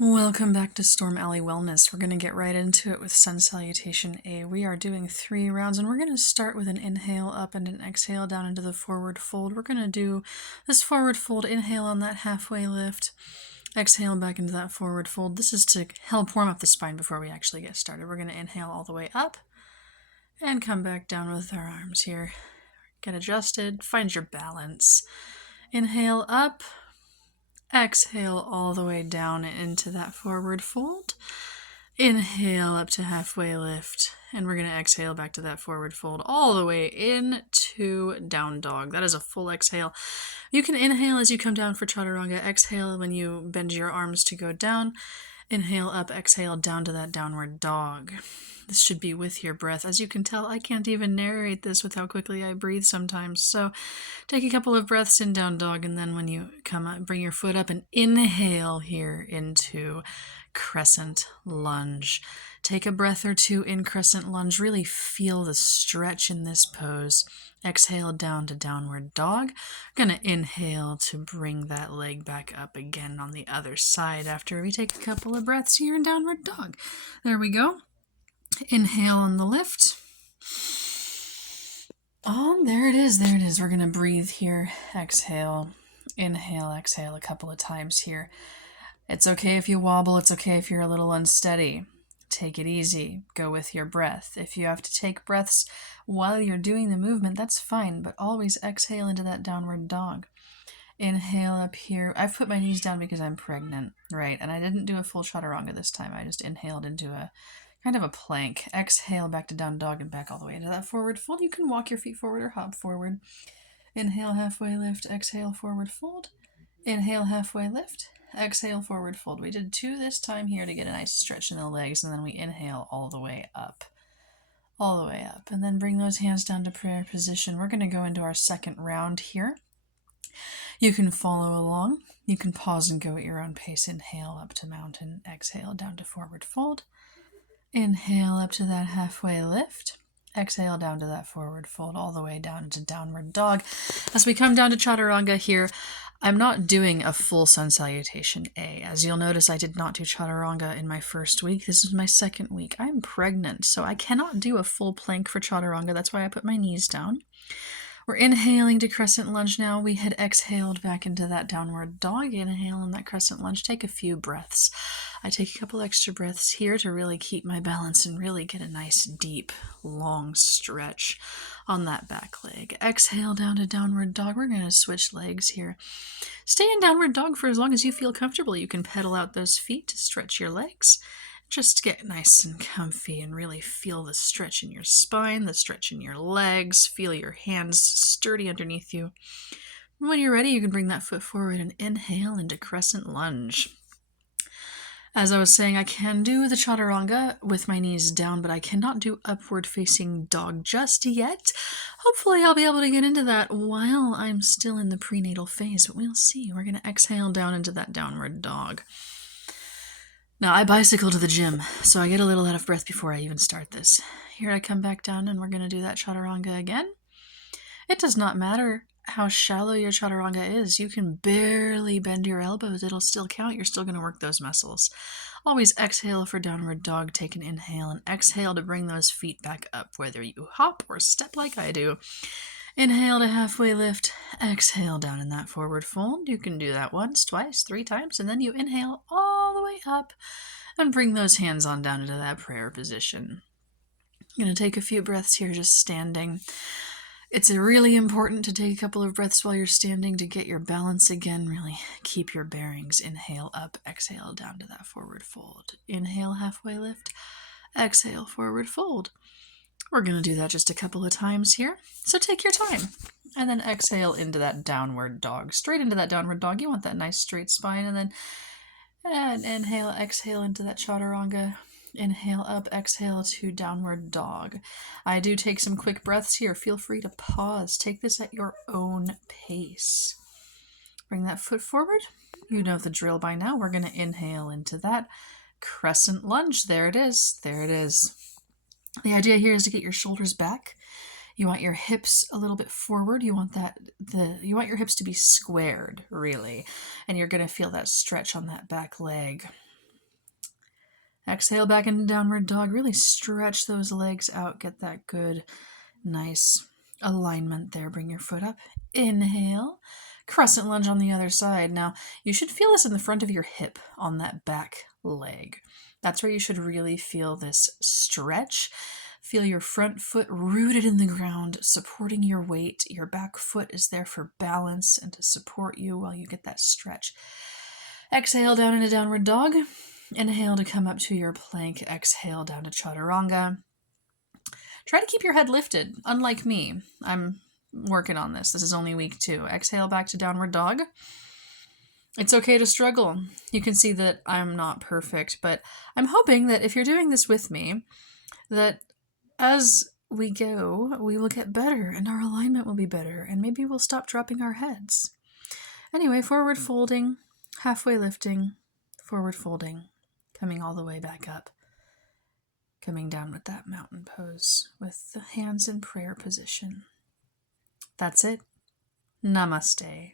Welcome back to Storm Alley Wellness. We're going to get right into it with Sun Salutation A. We are doing 3 rounds and we're going to start with an inhale up and an exhale down into the forward fold. We're going to do this forward fold, inhale on that halfway lift, exhale back into that forward fold. This is to help warm up the spine before we actually get started. We're going to inhale all the way up and come back down with our arms here. Get adjusted, find your balance. Inhale up. Exhale all the way down into that forward fold. Inhale up to halfway lift. And we're going to exhale back to that forward fold all the way into down dog. That is a full exhale. You can inhale as you come down for chaturanga. Exhale when you bend your arms to go down. Inhale up, exhale down to that downward dog. This should be with your breath. As you can tell, I can't even narrate this with how quickly I breathe sometimes. So take a couple of breaths in down dog, and then when you come up, bring your foot up and inhale here into crescent lunge. Take a breath or two in crescent lunge. Really feel the stretch in this pose. Exhale down to downward dog. Gonna inhale to bring that leg back up again on the other side after we take a couple of breaths here in downward dog. There we go. Inhale on the lift. Oh, there it is. There it is. We're gonna breathe here. Exhale. Inhale, exhale a couple of times here. It's okay if you wobble. It's okay if you're a little unsteady. Take it easy. Go with your breath. If you have to take breaths while you're doing the movement, that's fine, but always exhale into that downward dog. Inhale up here. I've put my knees down because I'm pregnant, right? And I didn't do a full chaturanga this time. I just inhaled into a kind of a plank. Exhale back to down dog and back all the way into that forward fold. You can walk your feet forward or hop forward. Inhale, halfway lift. Exhale, forward fold. Inhale, halfway lift. Exhale, forward fold. We did 2 this time here to get a nice stretch in the legs, and then we inhale all the way up. All the way up. And then bring those hands down to prayer position. We're going to go into our second round here. You can follow along. You can pause and go at your own pace. Inhale up to mountain. Exhale down to forward fold. Inhale up to that halfway lift. Exhale down to that forward fold, all the way down into downward dog. As we come down to chaturanga here, I'm not doing a full sun salutation A. As you'll notice, I did not do chaturanga in my first week. This is my second week. I'm pregnant, so I cannot do a full plank for chaturanga. That's why I put my knees down. We're inhaling to crescent lunge now. We had exhaled back into that downward dog. Inhale in that crescent lunge. Take a few breaths. I take a couple extra breaths here to really keep my balance and really get a nice, deep, long stretch on that back leg. Exhale down to downward dog. We're going to switch legs here. Stay in downward dog for as long as you feel comfortable. You can pedal out those feet to stretch your legs. Just get nice and comfy and really feel the stretch in your spine, the stretch in your legs. Feel your hands sturdy underneath you. When you're ready, you can bring that foot forward and inhale into crescent lunge. As I was saying, I can do the chaturanga with my knees down, but I cannot do upward facing dog just yet. Hopefully I'll be able to get into that while I'm still in the prenatal phase, but we'll see. We're going to exhale down into that downward dog. Now, I bicycle to the gym, so I get a little out of breath before I even start this. Here I come back down, and we're going to do that chaturanga again. It does not matter how shallow your chaturanga is. You can barely bend your elbows. It'll still count. You're still going to work those muscles. Always exhale for downward dog. Take an inhale and exhale to bring those feet back up, whether you hop or step like I do. Inhale to halfway lift. Exhale down in that forward fold. You can do that once, twice, 3 times, and then you inhale all the way up and bring those hands on down into that prayer position. I'm going to take a few breaths here just standing. It's really important to take a couple of breaths while you're standing to get your balance again. Really keep your bearings. Inhale up, exhale down to that forward fold. Inhale, halfway lift. Exhale, forward fold. We're going to do that just a couple of times here. So take your time. And then exhale into that downward dog. Straight into that downward dog. You want that nice straight spine. And then inhale, exhale into that chaturanga. Inhale up, exhale to downward dog. I do take some quick breaths here. Feel free to pause. Take this at your own pace. Bring that foot forward. You know the drill by now. We're going to inhale into that crescent lunge. There it is. There it is. The idea here is to get your shoulders back. You want your hips a little bit forward. You want you want your hips to be squared, really. And you're going to feel that stretch on that back leg. Exhale back into downward dog. Really stretch those legs out. Get that good, nice alignment there. Bring your foot up. Inhale. Crescent lunge on the other side. Now, you should feel this in the front of your hip on that back leg. That's where you should really feel this stretch. Feel your front foot rooted in the ground, supporting your weight. Your back foot is there for balance and to support you while you get that stretch. Exhale down into downward dog. Inhale to come up to your plank. Exhale down to chaturanga. Try to keep your head lifted. Unlike me, I'm working on this. This is only week 2. Exhale back to downward dog. It's okay to struggle. You can see that I'm not perfect, but I'm hoping that if you're doing this with me, that as we go, we will get better and our alignment will be better and maybe we'll stop dropping our heads. Anyway, forward folding, halfway lifting, forward folding, coming all the way back up, coming down with that mountain pose with the hands in prayer position. That's it. Namaste.